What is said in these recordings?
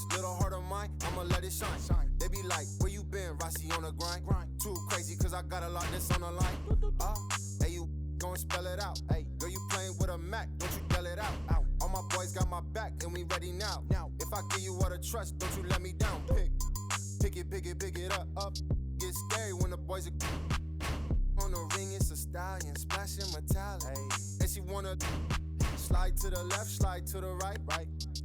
This little heart of mine, I'ma let it shine. They be like, where you been, Rossi on the grind? Too crazy, cause I got a lot that's on the line. Hey, you gon' spell it out. Hey, girl, you playing with a Mac, don't you yell it out. All my boys got my back, and we ready now. If I give you all the trust, don't you let me down. Pick it up. Get scary when the boys are on the ring, it's a stallion, splashing metallic. And she wanna slide to the left, slide to the right.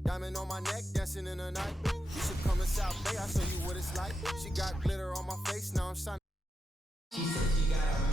Diamond on my neck, dancing in the night. You should come to South Bay, I'll show you what it's like. She got glitter on my face, now I'm shining. She said she got a man.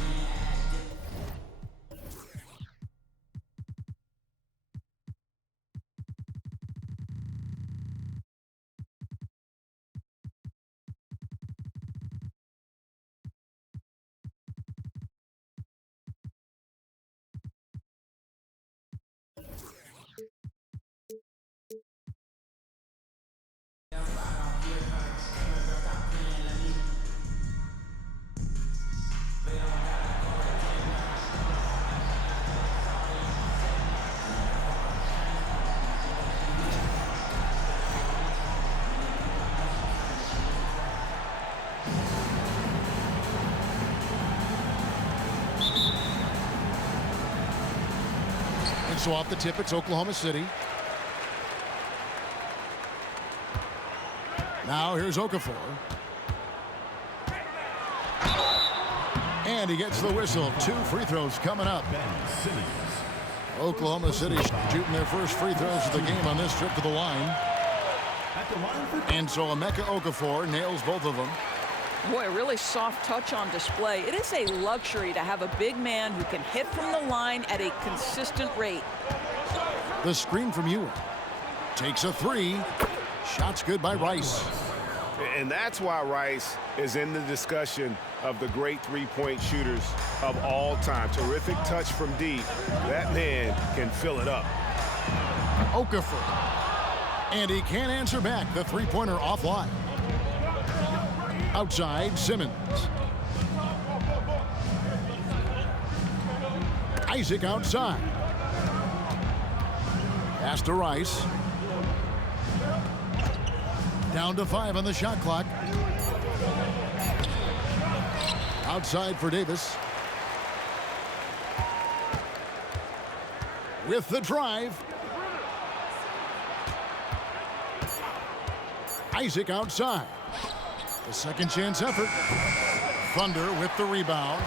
So off the tip, it's Oklahoma City. Now here's Okafor. And he gets the whistle. 2 free throws coming up. Oklahoma City shooting their first free throws of the game on this trip to the line. And so Emeka Okafor nails both of them. Boy, a really soft touch on display. It is a luxury to have a big man who can hit from the line at a consistent rate. The screen from Ewing. Takes a 3. Shot's good by Rice. And that's why Rice is in the discussion of the great three-point shooters of all time. Terrific touch from deep. That man can fill it up. Okafor. And he can't answer back. The three-pointer offline. Outside, Simmons. Isaac outside. Pass to Rice. Down to 5 on the shot clock. Outside for Davis. With the drive. Isaac outside. The second chance effort. Thunder with the rebound.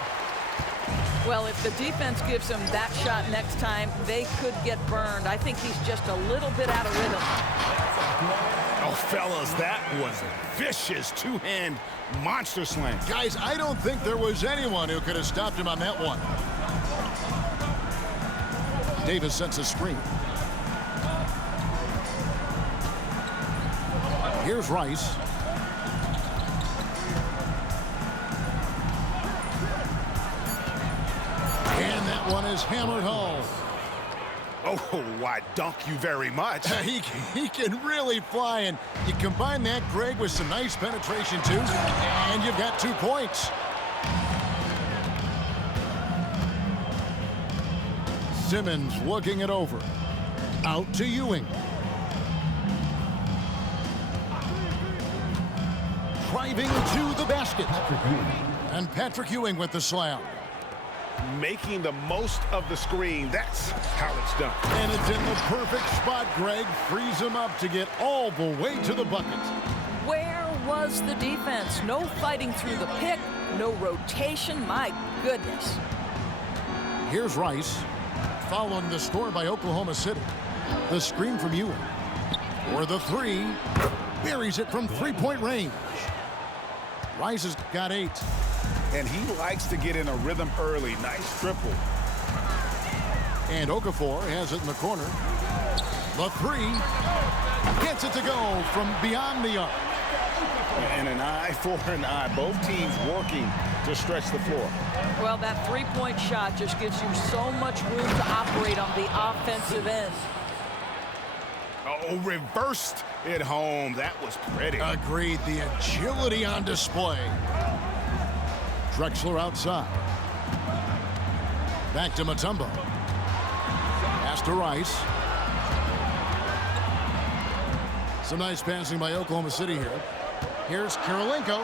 Well, if the defense gives him that shot next time, they could get burned. I think he's just a little bit out of rhythm. Oh, fellas, that was a vicious two-hand monster slam. Guys, I don't think there was anyone who could have stopped him on that one. Davis sets a screen. Here's Rice. And that one is hammered home. Oh, why, dunk you very much. He can really fly, and you combine that, Greg, with some nice penetration, too, and you've got 2 points. Simmons looking it over. Out to Ewing. Driving to the basket. And Patrick Ewing with the slam. Making the most of the screen. That's how it's done. And it's in the perfect spot, Greg. Frees him up to get all the way to the bucket. Where was the defense? No fighting through the pick, no rotation. My goodness. Here's Rice. Following the score by Oklahoma City. The screen from Ewing. For the 3. Buries it from three-point range. Rice has got 8. And he likes to get in a rhythm early. Nice triple. And Okafor has it in the corner. The 3. Gets it to go from beyond the arc. And an eye for an eye. Both teams working to stretch the floor. Well, that three-point shot just gives you so much room to operate on the offensive end. Oh, reversed it home. That was pretty. Agreed. The agility on display. Drexler outside. Back to Mutombo. Pass to Rice. Some nice passing by Oklahoma City here. Here's Kirilenko,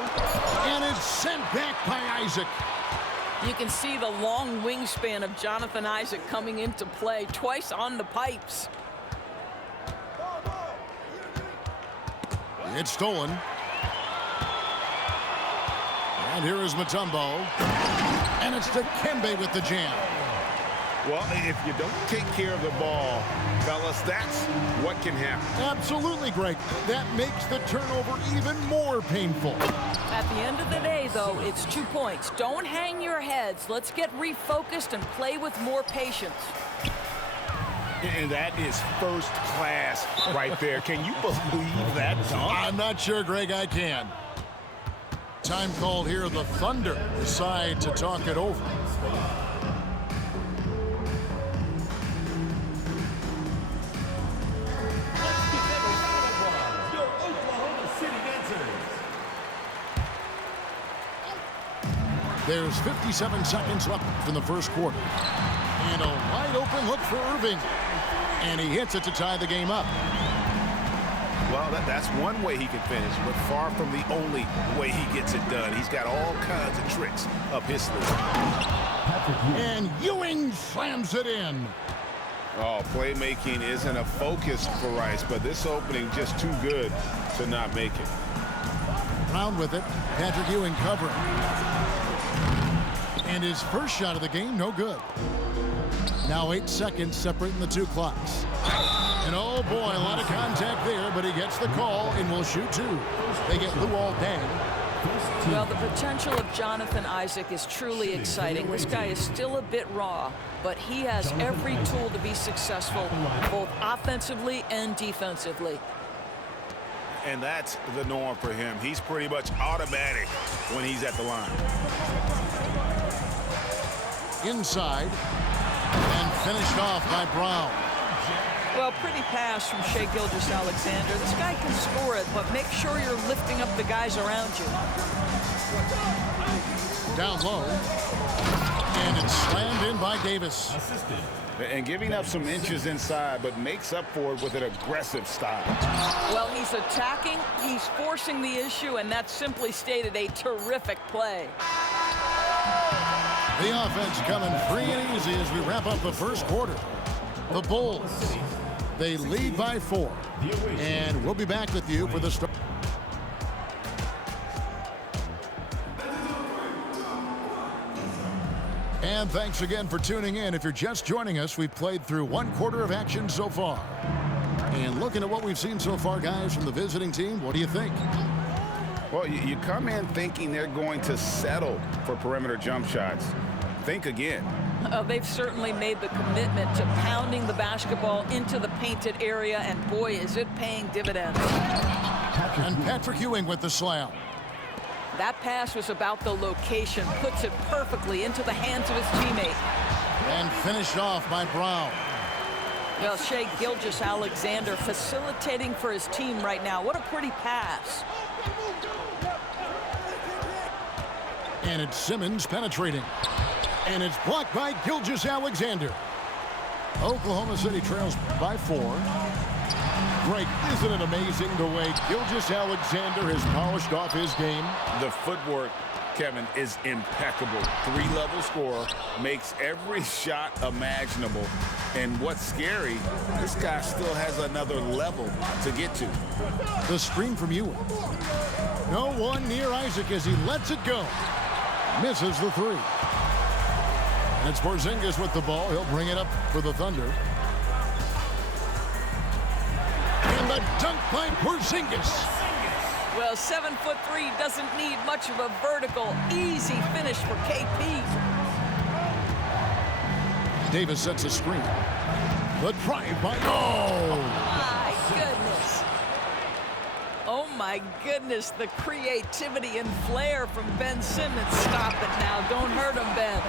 and it's sent back by Isaac. You can see the long wingspan of Jonathan Isaac coming into play twice on the pipes. It's stolen. And here is Mutombo. And it's Dikembe with the jam. Well, if you don't take care of the ball, fellas, that's what can happen. Absolutely, Greg. That makes the turnover even more painful. At the end of the day, though, it's 2 points. Don't hang your heads. Let's get refocused and play with more patience. And that is first class right there. Can you believe that dunk? I'm not sure, Greg, I can. Time called here. The Thunder decide to talk it over. There's 57 seconds left in the first quarter. And a wide open look for Irving. And he hits it to tie the game up. Well, that's one way he can finish, but far from the only way he gets it done. He's got all kinds of tricks up his sleeve. And Ewing slams it in. Oh, playmaking isn't a focus for Rice, but this opening just too good to not make it. Brown with it. Patrick Ewing covering. And his first shot of the game, no good. Now 8 seconds separating the two clocks. And oh boy, a lot of contact there, but he gets the call and will shoot two. They get Luol Deng. Well, the potential of Jonathan Isaac is truly exciting. This guy is still a bit raw, but he has every tool to be successful, both offensively and defensively. And that's the norm for him. He's pretty much automatic when he's at the line. Inside. And finished off by Brown. Well, pretty pass from Shai Gilgeous-Alexander. This guy can score it, but make sure you're lifting up the guys around you. Down low. And it's slammed in by Davis. And giving up some inches inside, but makes up for it with an aggressive style. Well, he's attacking, he's forcing the issue, and that's simply stated a terrific play. The offense coming free and easy as we wrap up the first quarter. The Bulls, they lead by 4. And we'll be back with you for the start. And thanks again for tuning in. If you're just joining us, we've played through 1 quarter of action so far. And looking at what we've seen so far, guys, from the visiting team, what do you think? Well, you come in thinking they're going to settle for perimeter jump shots. Think again. They've certainly made the commitment to pounding the basketball into the painted area, and boy, is it paying dividends. And Patrick Ewing with the slam. That pass was about the location, puts it perfectly into the hands of his teammate. And finished off by Brown. Well, Shai Gilgeous-Alexander facilitating for his team right now. What a pretty pass. And it's Simmons penetrating. And it's blocked by Gilgeous-Alexander. Oklahoma City trails by 4. Greg, isn't it amazing the way Gilgeous-Alexander has polished off his game? The footwork, Kevin, is impeccable. 3-level scorer, makes every shot imaginable. And what's scary, this guy still has another level to get to. The screen from Ewing. No one near Isaac as he lets it go. Misses the 3. And it's Porzingis with the ball. He'll bring it up for the Thunder. And the dunk by Porzingis. Well, 7'3" doesn't need much of a vertical. Easy finish for KP. Davis sets a screen. The drive by... Oh! My goodness. Oh, my goodness. The creativity and flair from Ben Simmons. Stop it now. Don't hurt him, Ben.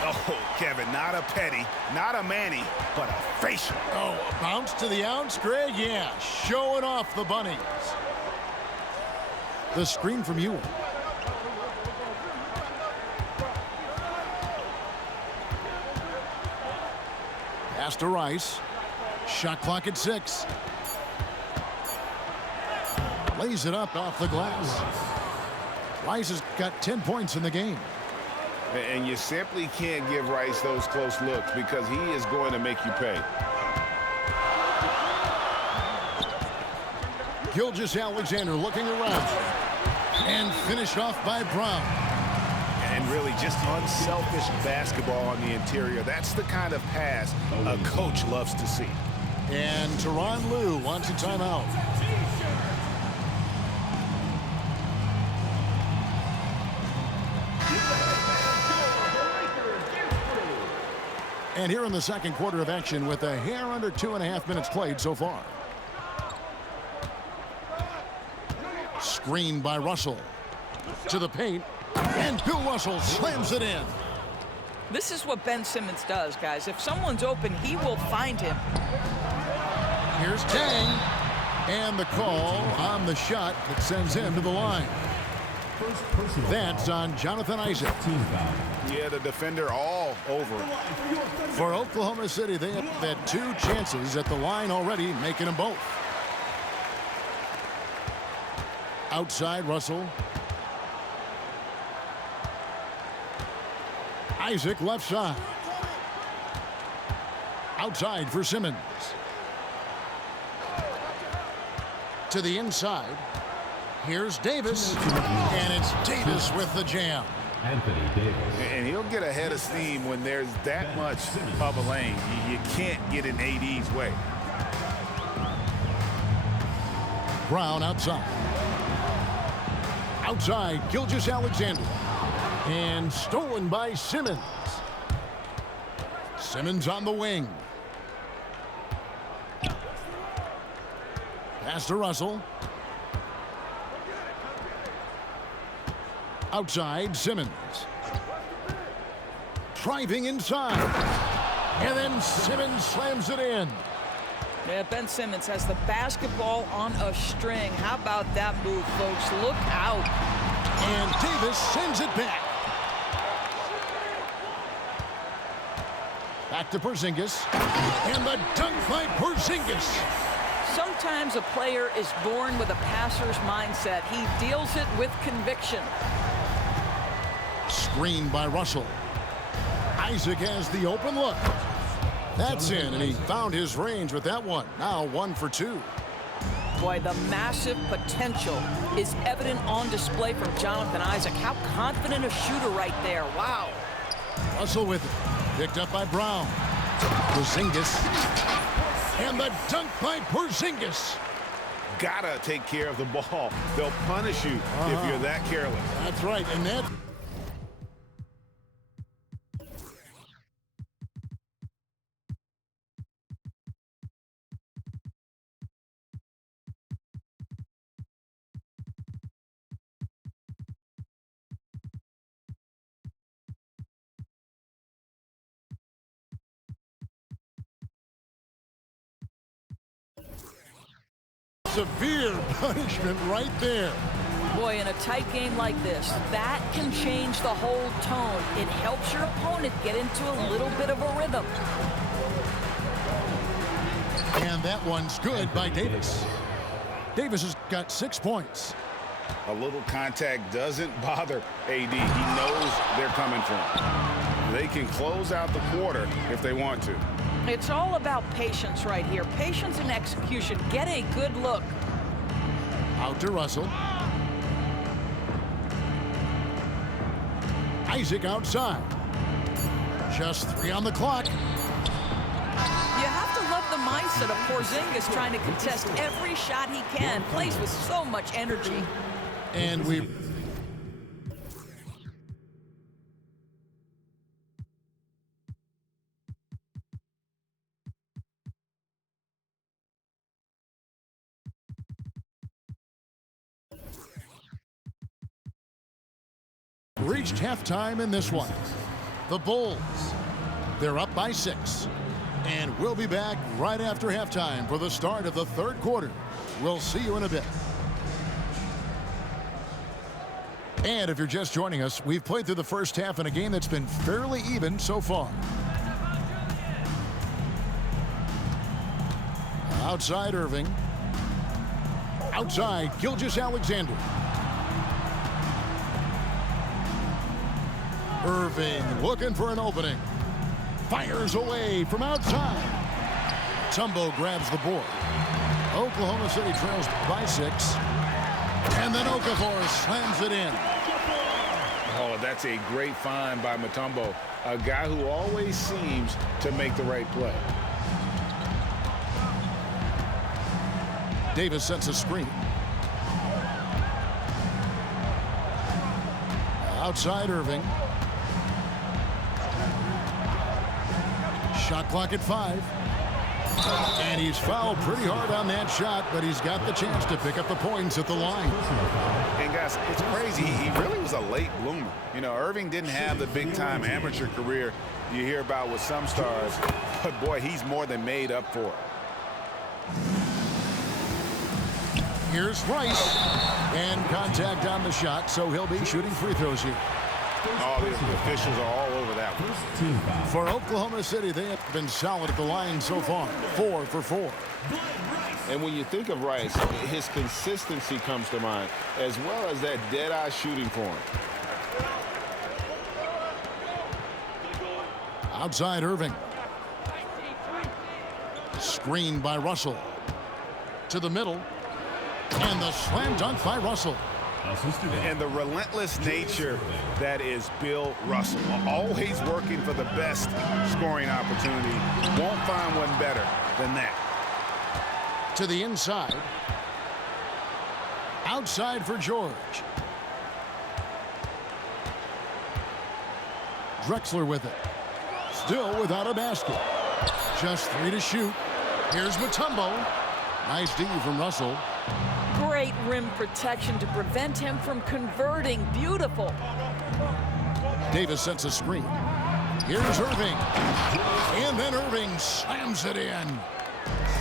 Oh, Kevin, not a petty, not a Manny, but a facial. Oh, a bounce to the ounce, Greg? Yeah, showing off the bunnies. The screen from Ewing. Pass to Rice. Shot clock at 6. Lays it up off the glass. Rice has got 10 points in the game. And you simply can't give Rice those close looks because he is going to make you pay. Gilgeous-Alexander looking around. And finished off by Brown. And really just unselfish basketball on the interior. That's the kind of pass a coach loves to see. And Tyronn Lue wants a timeout. And here in the second quarter of action with a hair under 2.5 minutes played so far. Screen by Russell. To the paint. And Bill Russell slams it in. This is what Ben Simmons does, guys. If someone's open, he will find him. Here's Tang. And the call on the shot that sends him to the line. That's on Jonathan Isaac. Yeah, the defender all over. For Oklahoma City, they have had 2 chances at the line already, making them both. Outside, Russell. Isaac left side. Outside for Simmons. To the inside. Here's Davis. And it's Davis with the jam. Anthony Davis. And he'll get ahead of steam when there's that much of a lane. You can't get in AD's way. Brown outside. Outside, Gilgeous-Alexander. And stolen by Simmons. Simmons on the wing. Pass to Russell. Outside, Simmons. Driving inside. And then Simmons slams it in. Yeah, Ben Simmons has the basketball on a string. How about that move, folks? Look out. And Davis sends it back. Back to Porzingis. And the dunk by Porzingis. Sometimes a player is born with a passer's mindset. He deals it with conviction. Screen by Russell. Isaac has the open look. That's in, and he found his range with that one. Now 1 for 2. Boy, the massive potential is evident on display from Jonathan Isaac. How confident a shooter right there. Wow. Russell with it. Picked up by Brown. Porzingis. And the dunk by Porzingis. Gotta take care of the ball. They'll punish you if you're that careless. That's right, and that... severe punishment right there. Boy, in a tight game like this, that can change the whole tone. It helps your opponent get into a little bit of a rhythm. And that one's good by Davis. Davis has got 6 points. A little contact doesn't bother AD. He knows they're coming for him. They can close out the quarter if they want to. It's all about patience right here. Patience and execution. Get a good look. Out to Russell. Isaac outside. Just 3 on the clock. You have to love the mindset of Porzingis trying to contest every shot he can. Plays with so much energy. And we... reached halftime in this one. The Bulls, they're up by 6. And we'll be back right after halftime for the start of the third quarter. We'll see you in a bit. And if you're just joining us, we've played through the first half in a game that's been fairly even so far. Outside Irving. Outside, Gilgeous-Alexander. Irving looking for an opening. Fires away from outside. Mutombo grabs the board. Oklahoma City trails by 6. And then Okafor slams it in. Oh, that's a great find by Mutombo, a guy who always seems to make the right play. Davis sets a screen. Outside Irving. Shot clock at 5. And he's fouled pretty hard on that shot, but he's got the chance to pick up the points at the line. And guys, it's crazy. He really was a late bloomer. You know, Irving didn't have the big-time amateur career you hear about with some stars, but boy, he's more than made up for it. Here's Rice. And contact on the shot, so he'll be shooting free throws here. Oh, the officials are all over that one. For Oklahoma City, they have been solid at the line so far. 4 for 4. And when you think of Rice, his consistency comes to mind, as well as that dead-eye shooting form. Outside Irving. Screened by Russell. To the middle. And the slam dunk by Russell. And the relentless nature that is Bill Russell. Always working for the best scoring opportunity. Won't find one better than that. To the inside. Outside for George. Drexler with it. Still without a basket. Just 3 to shoot. Here's Mutombo. Nice D from Russell. Great rim protection to prevent him from converting. Beautiful. Davis sets a screen. Here's Irving. And then Irving slams it in.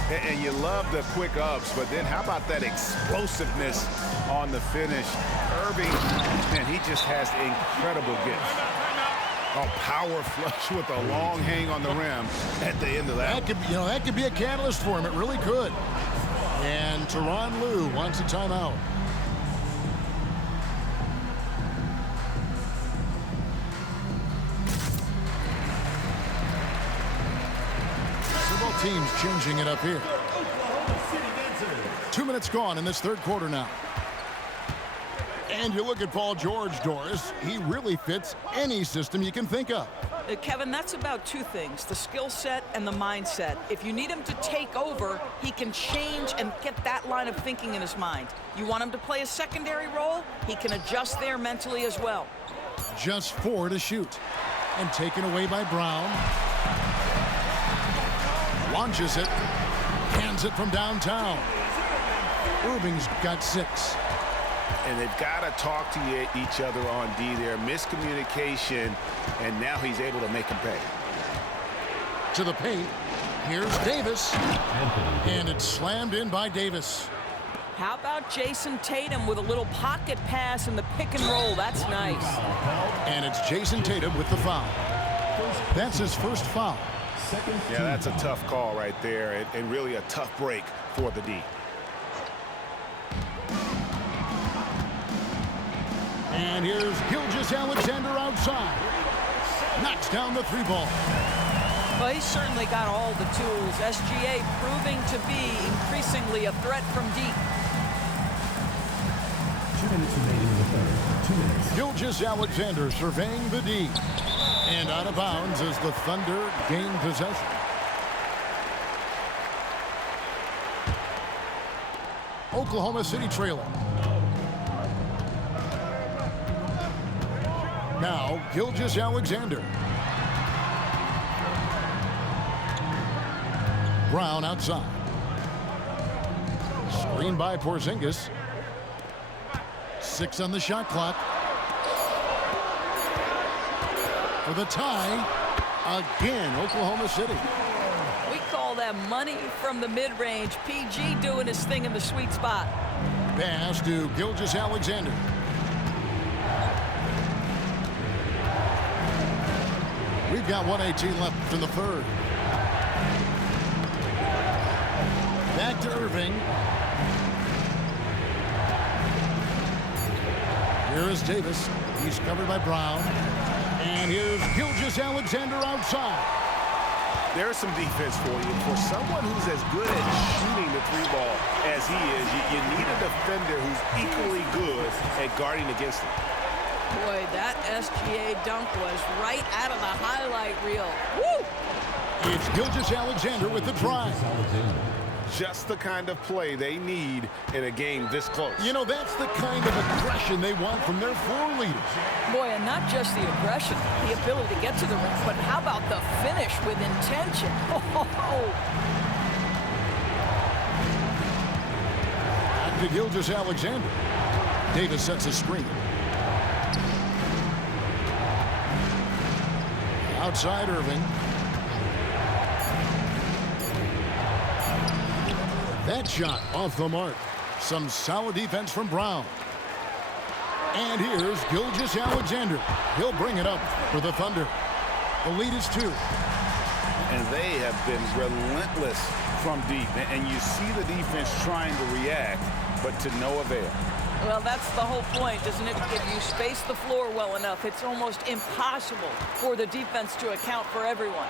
And you love the quick ups, but then how about that explosiveness on the finish? Irving, man, he just has incredible gifts. Oh, power flush with a long hang on the rim at the end of that. That could be a catalyst for him. It really could. And Tyronn Lue wants a timeout. So both teams changing it up here. 2 minutes gone in this third quarter now. And you look at Paul George, Doris. He really fits any system you can think of. Kevin, that's about 2 things, the skill set and the mindset. If you need him to take over, he can change and get that line of thinking in his mind. You want him to play a secondary role, he can adjust there mentally as well. Just 4 to shoot. And taken away by Brown. Launches it. Hands it from downtown. Irving's got 6. And they've got to talk to each other on D there. Miscommunication, and now he's able to make him pay. To the paint. Here's Davis. And it's slammed in by Davis. How about Jason Tatum with a little pocket pass in the pick and roll? That's nice. And it's Jason Tatum with the foul. That's his first foul. Yeah, that's a tough call right there, and really a tough break for the D. And here's Gilgeous-Alexander outside. Knocks down the 3-ball. Well, he's certainly got all the tools. SGA proving to be increasingly a threat from deep. 2 minutes remaining in the third. 2 minutes. Gilgeous-Alexander surveying the D. And out of bounds as the Thunder gain possession. Oklahoma City trailing. Now, Gilgeous-Alexander. Brown outside. Screen by Porzingis. 6 on the shot clock. For the tie, again, Oklahoma City. We call that money from the mid-range. PG doing his thing in the sweet spot. Pass to Gilgeous-Alexander. We've got 1:18 left in the third. Back to Irving. Here is Davis. He's covered by Brown. And here's Gilgeous-Alexander outside. There's some defense for you. For someone who's as good at shooting the three ball as he is, you need a defender who's equally good at guarding against him. Boy, that SGA dunk was right out of the highlight reel. Woo! It's Gilgeous-Alexander with the drive. Just the kind of play they need in a game this close. You know, that's the kind of aggression they want from their floor leaders. Boy, and not just the aggression, the ability to get to the rim, but how about the finish with intention? Back to Gilgeous-Alexander. Davis sets a screen. Outside Irving. That shot off the mark. Some solid defense from Brown. And here's Gilgeous-Alexander. He'll bring it up for the Thunder. The lead is 2. And they have been relentless from deep. And you see the defense trying to react, but to no avail. Well, that's the whole point, isn't it? If you space the floor well enough, it's almost impossible for the defense to account for everyone.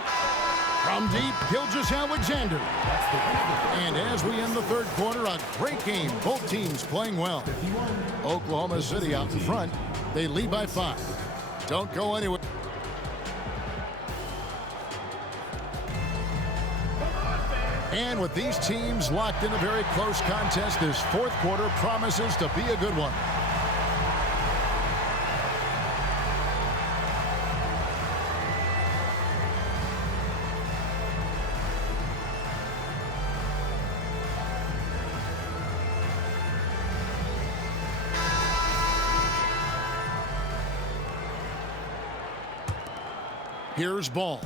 From deep, Gilgeous-Alexander. And as we end the third quarter, a great game. Both teams playing well. Oklahoma City out in front. They lead by 5. Don't go anywhere. And with these teams locked in a very close contest, this fourth quarter promises to be a good one. Here's Ball.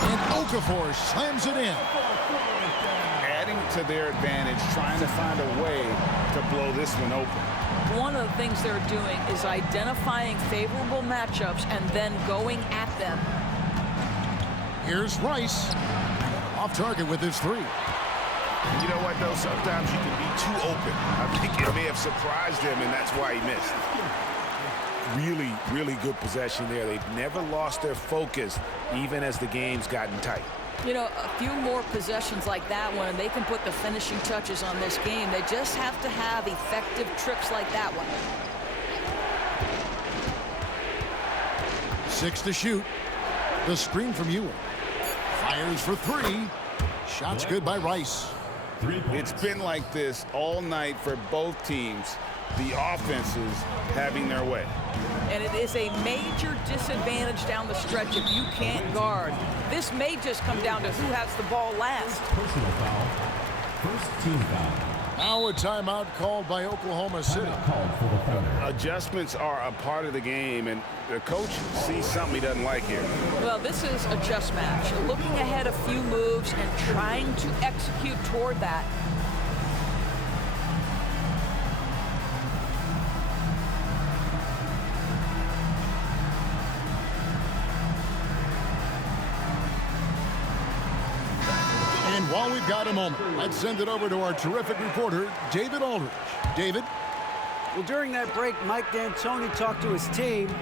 And Okafor slams it in. Adding to their advantage, trying to find a way to blow this one open. One of the things they're doing is identifying favorable matchups and then going at them. Here's Rice. Off target with his 3. You know what, though? Sometimes you can be too open. I think it may have surprised him, and that's why he missed. Really, really good possession there. They've never lost their focus, even as the game's gotten tight. You know, a few more possessions like that one, and they can put the finishing touches on this game. They just have to have effective trips like that one. 6 to shoot. The screen from Ewing. Fires for 3. Shots good by Rice. It's been like this all night for both teams. The offenses having their way. And it is a major disadvantage down the stretch if you can't guard. This may just come down to who has the ball last. Personal foul. First team foul. Now a timeout called by Oklahoma City. Called for the Thunder. Adjustments are a part of the game, and the coach sees something he doesn't like here. Well, this is a just match. Looking ahead a few moves and trying to execute toward that. And while we've got a moment, let's send it over to our terrific reporter, David Aldridge. David? Well, during that break, Mike D'Antoni talked to his team.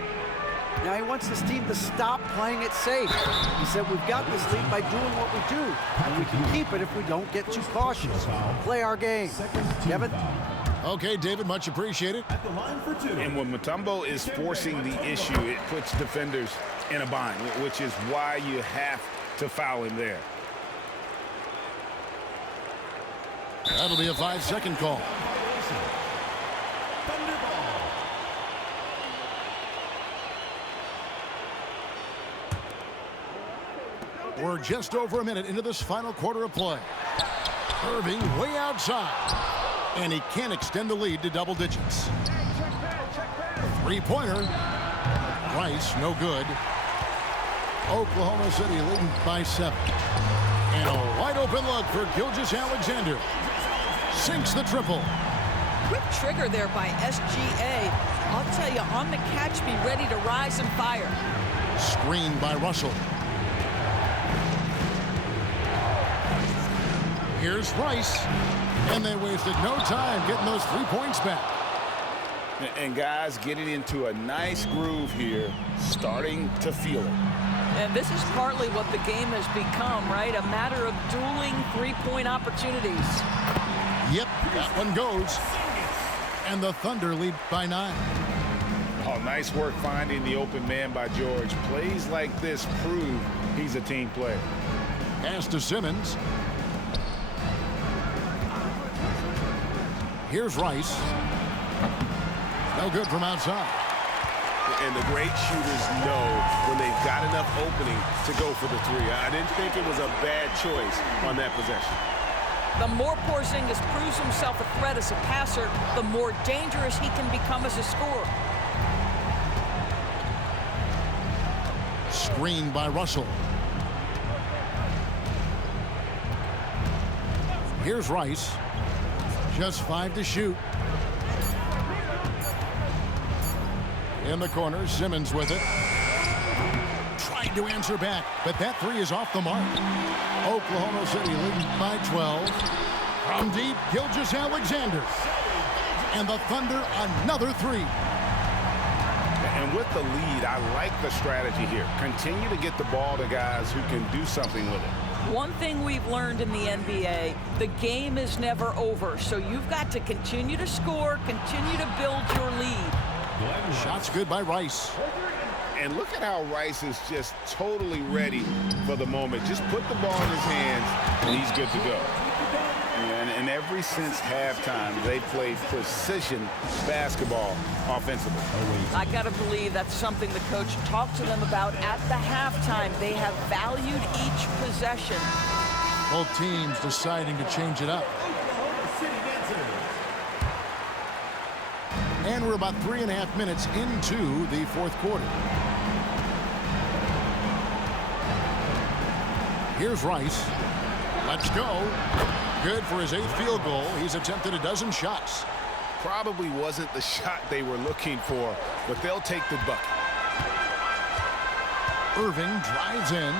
Now he wants his team to stop playing it safe. He said, we've got this lead by doing what we do, and we can keep it if we don't get too cautious. Play our game. Kevin? Okay, David, much appreciated. At the line for 2. And when Mutombo is forcing the issue, it puts defenders in a bind, which is why you have to foul him there. That'll be a 5-second call. We're just over a minute into this final quarter of play. Irving way outside. And he can't extend the lead to double digits. 3-pointer. Rice, no good. Oklahoma City leading by 7. And a wide open look for Gilgeous-Alexander. Sinks the triple. Quick trigger there by SGA. I'll tell you, on the catch, be ready to rise and fire. Screened by Russell. Here's Rice. And they wasted no time getting those 3 points back. And guys getting into a nice groove here, starting to feel it. And this is partly what the game has become, right? A matter of dueling three-point opportunities. Yep, that one goes. And the Thunder lead by 9. Oh, nice work finding the open man by George. Plays like this prove he's a team player. Pass to Simmons. Here's Rice. No good from outside. And the great shooters know when they've got enough opening to go for the three. I didn't think it was a bad choice on that possession. The more Porzingis proves himself a threat as a passer, the more dangerous he can become as a scorer. Screened by Russell. Here's Rice. Just 5 to shoot. In the corner, Simmons with it. Tried to answer back, but that 3 is off the mark. Oklahoma City leading by 12. From deep, Gilgeous-Alexander. And the Thunder, another 3. And with the lead, I like the strategy here. Continue to get the ball to guys who can do something with it. One thing we've learned in the NBA, the game is never over. So you've got to continue to score, continue to build your lead. Shots good by Rice. And look at how Rice is just totally ready for the moment. Just put the ball in his hands, and he's good to go. And ever since halftime, they played precision basketball offensively. I got to believe that's something the coach talked to them about at the halftime. They have valued each possession. Both teams deciding to change it up. And we're about 3.5 minutes into the 4th quarter. Here's Rice. Let's go. Good for his 8th field goal. He's attempted a dozen shots. Probably wasn't the shot they were looking for, but they'll take the bucket. Irving drives in.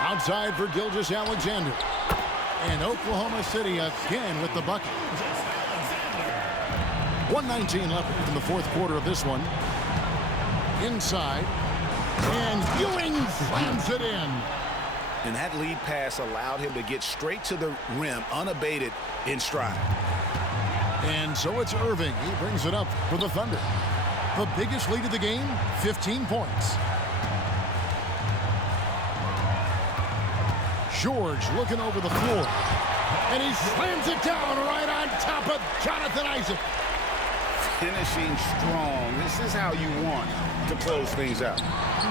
Outside for Gilgeous-Alexander. And Oklahoma City again with the bucket. 1:19 left in the 4th quarter of this one. Inside. And Ewing slams it in. And that lead pass allowed him to get straight to the rim, unabated in stride. And so it's Irving. He brings it up for the Thunder. The biggest lead of the game, 15 points. George looking over the floor. And he slams it down right on top of Jonathan Isaac. Finishing strong. This is how you want to close things out.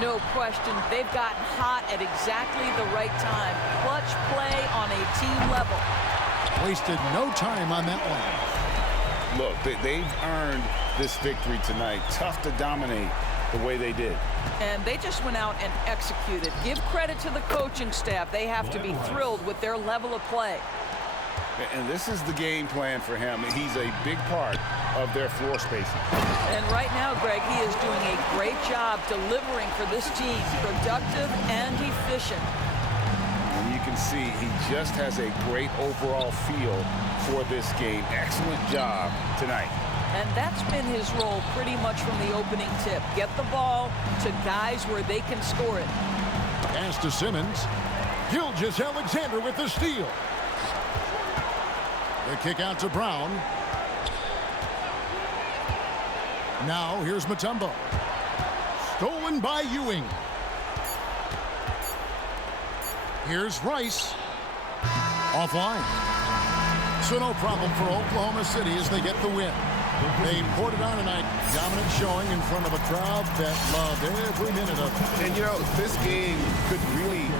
No question. They've gotten hot at exactly the right time. Clutch play on a team level. Wasted no time on that one. Look, they've earned this victory tonight. Tough to dominate the way they did. And they just went out and executed. Give credit to the coaching staff. They have to be thrilled with their level of play. And this is the game plan for him. He's a big part of their floor spacing. And right now, Greg, he is doing a great job delivering for this team. Productive and efficient. And you can see he just has a great overall feel for this game. Excellent job tonight. And that's been his role pretty much from the opening tip. Get the ball to guys where they can score it. Pass to Simmons. Gilgeous-Alexander with the steal. The kick out to Brown. Now here's Mutombo. Stolen by Ewing. Here's Rice. Offline. So no problem for Oklahoma City as they get the win. They poured it on tonight. Dominant showing in front of a crowd that loved every minute of it. And, you know, this game could really